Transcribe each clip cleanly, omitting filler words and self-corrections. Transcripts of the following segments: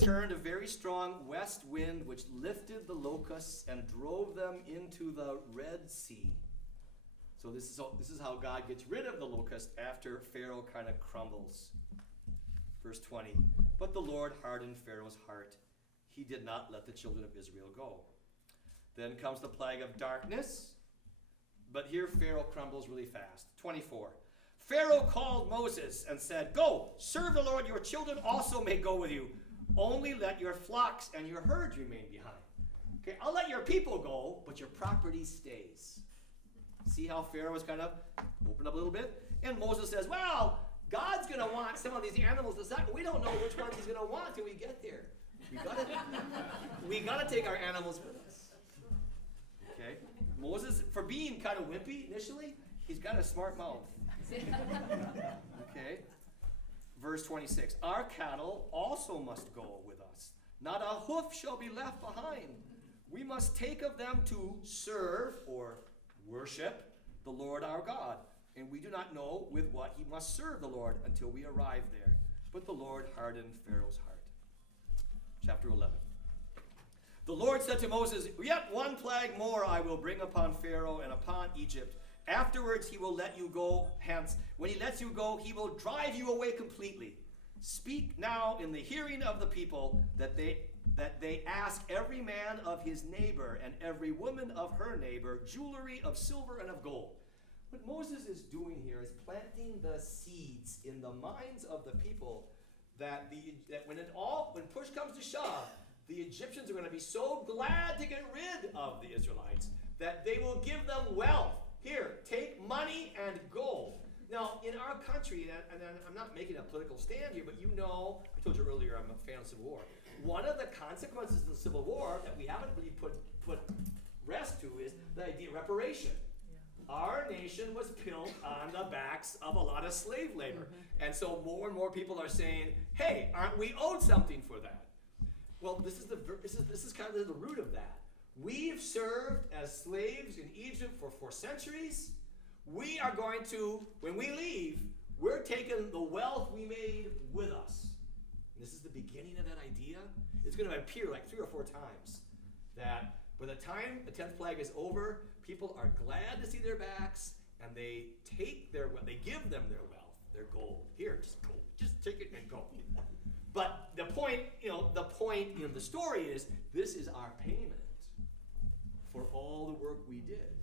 turned a very strong west wind, which lifted the locusts and drove them into the Red Sea. So this is how God gets rid of the locust after Pharaoh kind of crumbles. Verse 20, but the Lord hardened Pharaoh's heart. He did not let the children of Israel go. Then comes the plague of darkness. But here Pharaoh crumbles really fast. 24. Pharaoh called Moses and said, go, serve the Lord. Your children also may go with you. Only let your flocks and your herds remain behind. Okay, I'll let your people go, but your property stays. See how Pharaoh was kind of opened up a little bit? And Moses says, well, God's going to want some of these animals to sacrifice. We don't know which ones he's going to want till we get there. We got to take our animals with us. Okay? Moses, for being kind of wimpy initially, he's got a smart mouth. Okay? Verse 26. Our cattle also must go with us. Not a hoof shall be left behind. We must take of them to serve or worship the Lord our God. And we do not know with what he must serve the Lord until we arrive there. But the Lord hardened Pharaoh's heart. Chapter 11. The Lord said to Moses, yet one plague more I will bring upon Pharaoh and upon Egypt. Afterwards he will let you go hence. When he lets you go, he will drive you away completely. Speak now in the hearing of the people that they ask every man of his neighbor and every woman of her neighbor jewelry of silver and of gold. What Moses is doing here is planting the seeds in the minds of the people that when push comes to shove, the Egyptians are going to be so glad to get rid of the Israelites that they will give them wealth. Here, take money and gold. Now, in our country, and I'm not making a political stand here, but you know, I told you earlier I'm a fan of Civil War. One of the consequences of the Civil War that we haven't really put rest to is the idea of reparation. Our nation was built on the backs of a lot of slave labor. And so more and more people are saying, hey, aren't we owed something for that? Well, this is kind of the root of that. We've served as slaves in Egypt for 4 centuries. We are going to, when we leave, we're taking the wealth we made with us. And this is the beginning of that idea. It's going to appear like 3 or 4 times that by the time the 10th plague is over, people are glad to see their backs, and they take they give them their wealth, their gold. Here, just go, just take it and go. But the point, the story is, this is our payment for all the work we did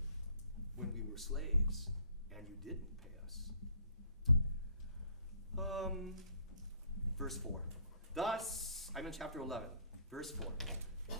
when we were slaves, and you didn't pay us. Verse 4. Thus, I'm in chapter 11, verse 4.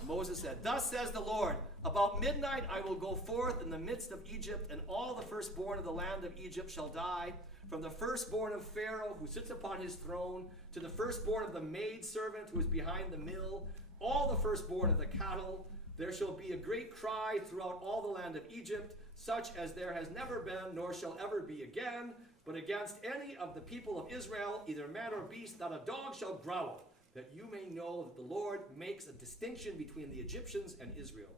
Moses said, thus says the Lord, about midnight I will go forth in the midst of Egypt, and all the firstborn of the land of Egypt shall die, from the firstborn of Pharaoh who sits upon his throne, to the firstborn of the maidservant who is behind the mill, all the firstborn of the cattle. There shall be a great cry throughout all the land of Egypt, such as there has never been, nor shall ever be again. But against any of the people of Israel, either man or beast, not a dog shall growl, that you may know that the Lord makes a distinction between the Egyptians and Israel.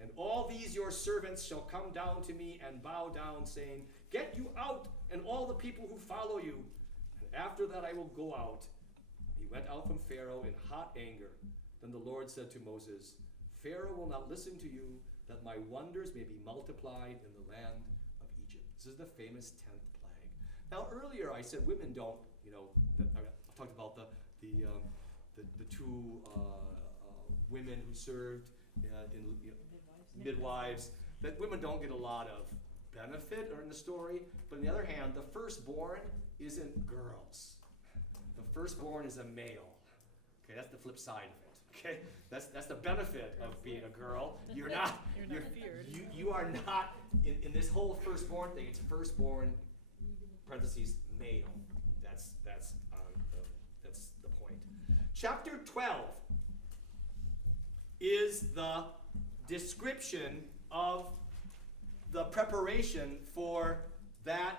And all these your servants shall come down to me and bow down, saying, get you out, and all the people who follow you. And after that I will go out. He went out from Pharaoh in hot anger. Then the Lord said to Moses, Pharaoh will not listen to you, that my wonders may be multiplied in the land of Egypt. This is the famous 10th plague. Now earlier I said women don't, I talked about the 2 women who served in midwives, that women don't get a lot of benefit in the story, but on the other hand, the firstborn isn't girls. The firstborn is a male. Okay, that's the flip side of it. Okay, that's the benefit of being a girl. You're not feared. You are not in this whole firstborn thing. It's firstborn parentheses male. That's the point. Chapter 12 is the description of the preparation for that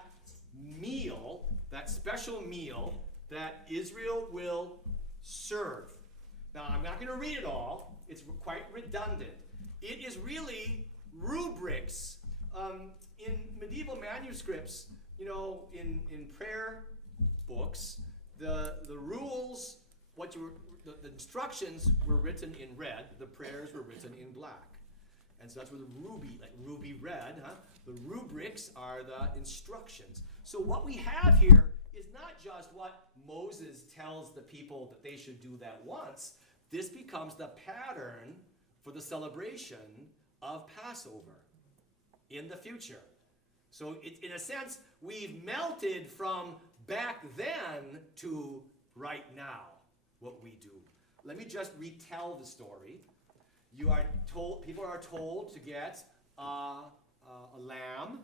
meal, that special meal that Israel will serve. Now, I'm not going to read it all. It's quite redundant. It is really rubrics. In medieval manuscripts, in prayer books, the rules, what you the instructions were written in red, the prayers were written in black. And so that's where the ruby, like ruby red, huh? The rubrics are the instructions. So what we have here is not just what Moses tells the people that they should do that once. This becomes the pattern for the celebration of Passover in the future. So in a sense, we've melted from back then to right now, what we do. Let me just retell the story. People are told to get a lamb,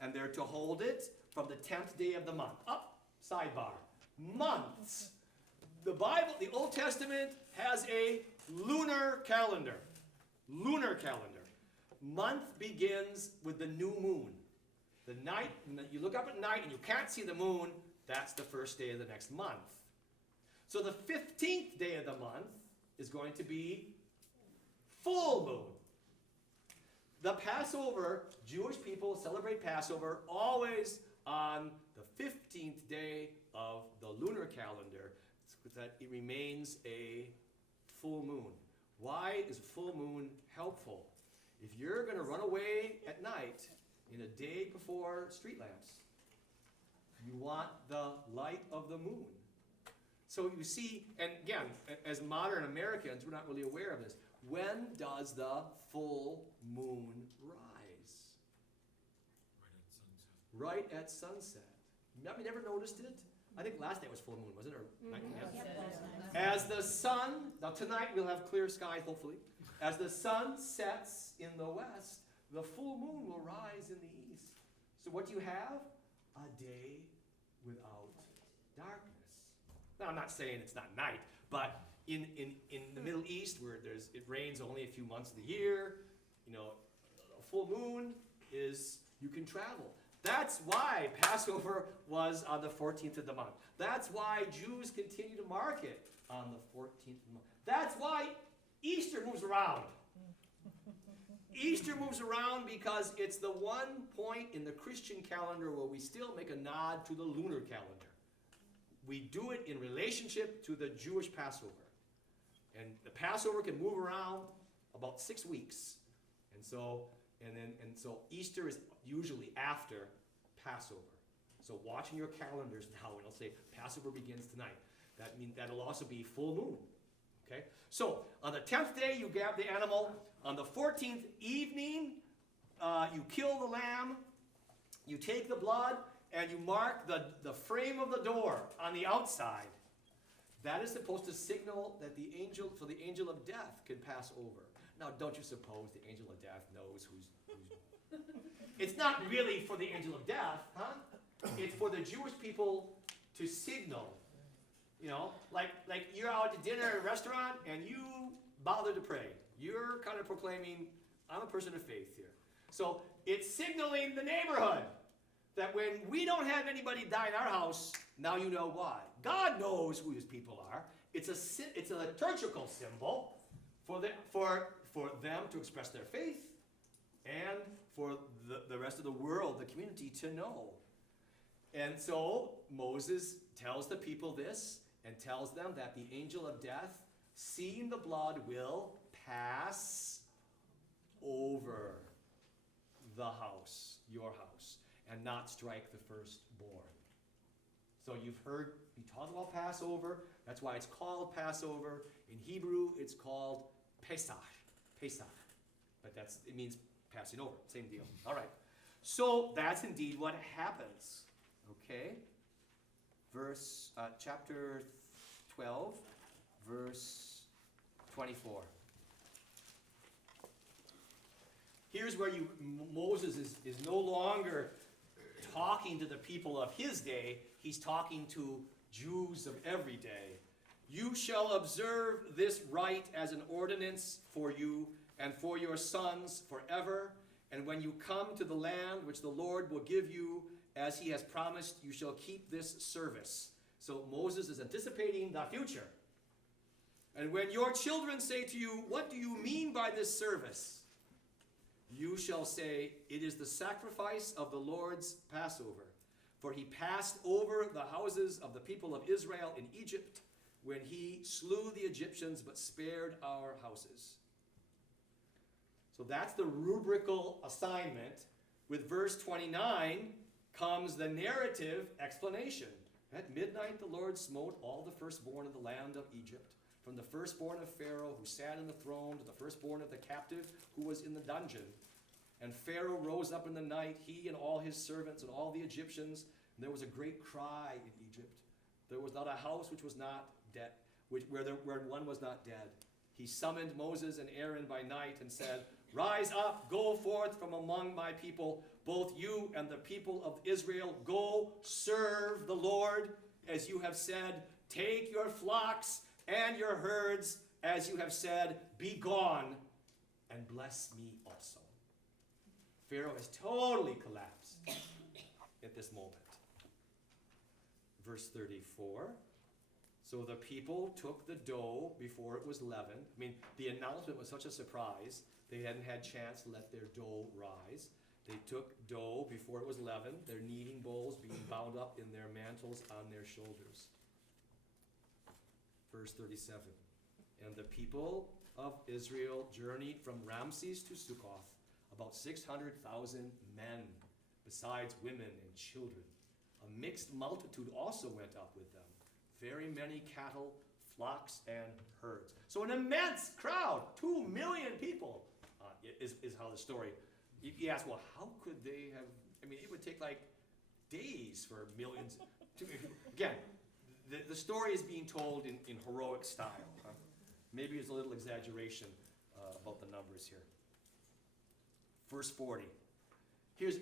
and they're to hold it from the 10th day of the month. Up, sidebar, months. The Bible, the Old Testament, has a lunar calendar. Lunar calendar. Month begins with the new moon. The night, you look up at night and you can't see the moon, that's the first day of the next month. So the 15th day of the month is going to be full moon. The Passover, Jewish people celebrate Passover always on the 15th day of the lunar calendar, so that it remains a full moon. Why is a full moon helpful? If you're going to run away at night in a day before street lamps, you want the light of the moon. So you see, and again, as modern Americans, we're not really aware of this. When does the full moon rise? Right at sunset. Have you never noticed it? I think last night was full moon, wasn't it? As the sun, now tonight we'll have clear skies, hopefully. As the sun sets in the west, the full moon will rise in the east. So what do you have? A day without darkness. Now, I'm not saying it's not night, but in the Middle East, where it rains only a few months of the year, a full moon is, you can travel. That's why Passover was on the 14th of the month. That's why Jews continue to mark it on the 14th of the month. That's why Easter moves around. Easter moves around because it's the one point in the Christian calendar where we still make a nod to the lunar calendar. We do it in relationship to the Jewish Passover. And the Passover can move around about 6 weeks. And so Easter is usually after Passover. So watching your calendars now, and it'll say Passover begins tonight. That means that'll also be full moon. Okay? So on the 10th day, you grab the animal. On the 14th evening, you kill the lamb. You take the blood, and you mark the frame of the door on the outside. That is supposed to signal that the angel of death can pass over. Now, don't you suppose the angel of death knows who's It's not really for the angel of death, huh? It's for the Jewish people to signal. Like you're out to dinner at a restaurant and you bother to pray. You're kind of proclaiming, I'm a person of faith here. So it's signaling the neighborhood that when we don't have anybody die in our house, now you know why. God knows who his people are. It's a liturgical symbol for them to express their faith and for the rest of the world, the community, to know. And so Moses tells the people this and tells them that the angel of death, seeing the blood, will pass over the house, your house, and not strike the firstborn. So you've heard me talk about Passover. That's why it's called Passover. In Hebrew, it's called Pesach. Pesach. But it means passing over. Same deal. All right. So that's indeed what happens. Okay? Chapter 12, verse 24. Here's where Moses is no longer talking to the people of his day. He's talking to Jews of every day. You shall observe this rite as an ordinance for you and for your sons forever. And when you come to the land which the Lord will give you, as he has promised, you shall keep this service. So Moses is anticipating the future. And when your children say to you, what do you mean by this service? You shall say, it is the sacrifice of the Lord's Passover. For he passed over the houses of the people of Israel in Egypt when he slew the Egyptians but spared our houses. So that's the rubrical assignment. With verse 29 comes the narrative explanation. At midnight the Lord smote all the firstborn of the land of Egypt, from the firstborn of Pharaoh who sat on the throne to the firstborn of the captive who was in the dungeon. And Pharaoh rose up in the night, he and all his servants and all the Egyptians, and there was a great cry in Egypt. There was not a house which was not dead, where one was not dead. He summoned Moses and Aaron by night and said, "Rise up, go forth from among my people, both you and the people of Israel. Go serve the Lord as you have said. Take your flocks and your herds as you have said. Be gone and bless me also." Pharaoh has totally collapsed at this moment. Verse 34. So the people took the dough before it was leavened. I mean, the announcement was such a surprise. They hadn't had chance to let their dough rise. They took dough before it was leavened, their kneading bowls being bound up in their mantles on their shoulders. Verse 37. And the people of Israel journeyed from Ramses to Sukkoth, about 600,000 men, besides women and children. A mixed multitude also went up with them, very many cattle, flocks, and herds. So an immense crowd, 2 million people, is how the story. You ask, well, how could they have, I mean, it would take like days for millions. Again, the story is being told in heroic style. Maybe it's a little exaggeration about the numbers here. Verse 40. The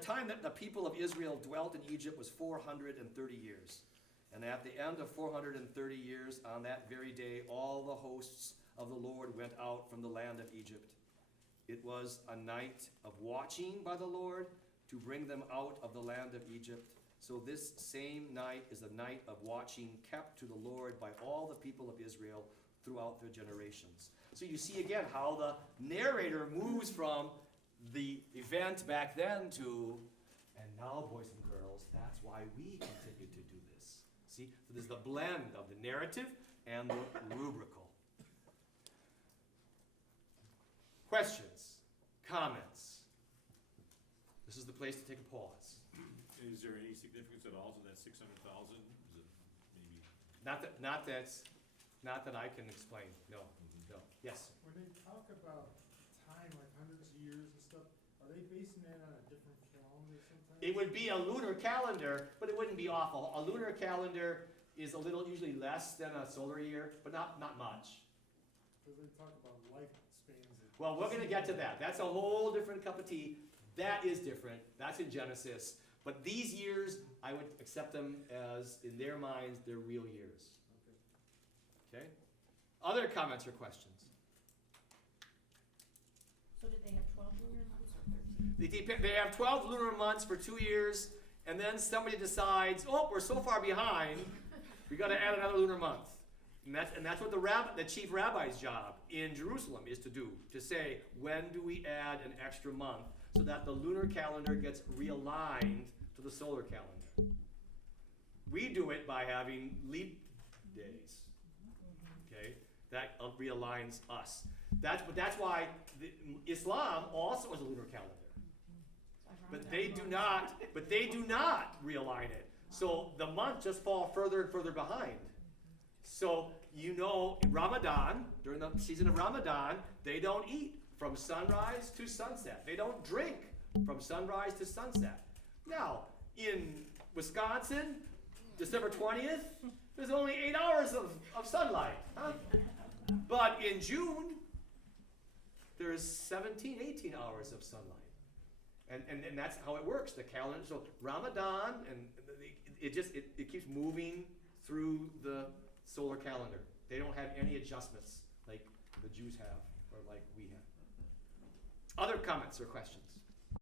time that the people of Israel dwelt in Egypt was 430 years. And at the end of 430 years, on that very day, all the hosts of the Lord went out from the land of Egypt. It was a night of watching by the Lord to bring them out of the land of Egypt. So this same night is a night of watching kept to the Lord by all the people of Israel throughout their generations. So you see again how the narrator moves from the event back then to, and now, boys and girls, that's why we continue to do this. See, so there's the blend of the narrative and the rubrical. Questions? Comments? This is the place to take a pause. Is there any significance at all to that 600,000? Is it maybe? Not that I can explain. No. No. Yes. When they talk about time, like hundreds of years and stuff, are they basing that on a different calendar sometimes? It would be a lunar calendar, but it wouldn't be awful. A lunar calendar is a little, usually less than a solar year, but not much. Because they talk about lifespans. Well, we're going to get to that. That's a whole different cup of tea. That is different. That's in Genesis. But these years, I would accept them as, in their minds, they're real years. Okay? Other comments or questions? So did they have 12 lunar months or 13? They have 12 lunar months for 2 years, and then somebody decides, oh, we're so far behind, we got to add another lunar month. And that's what the chief rabbi's job in Jerusalem is to do, to say, when do we add an extra month so that the lunar calendar gets realigned to the solar calendar. We do it by having leap days. Okay, that realigns us. That's why Islam also has a lunar calendar. But they do not realign it. So the months just fall further and further behind. So Ramadan, during the season of Ramadan, they don't eat from sunrise to sunset. They don't drink from sunrise to sunset. Now, in Wisconsin, December 20th, there's only 8 hours of sunlight. Huh? But in June, there's 17, 18 hours of sunlight. And that's how it works, the calendar. So Ramadan, and it keeps moving through the solar calendar. They don't have any adjustments like the Jews have or like we have. Other comments or questions?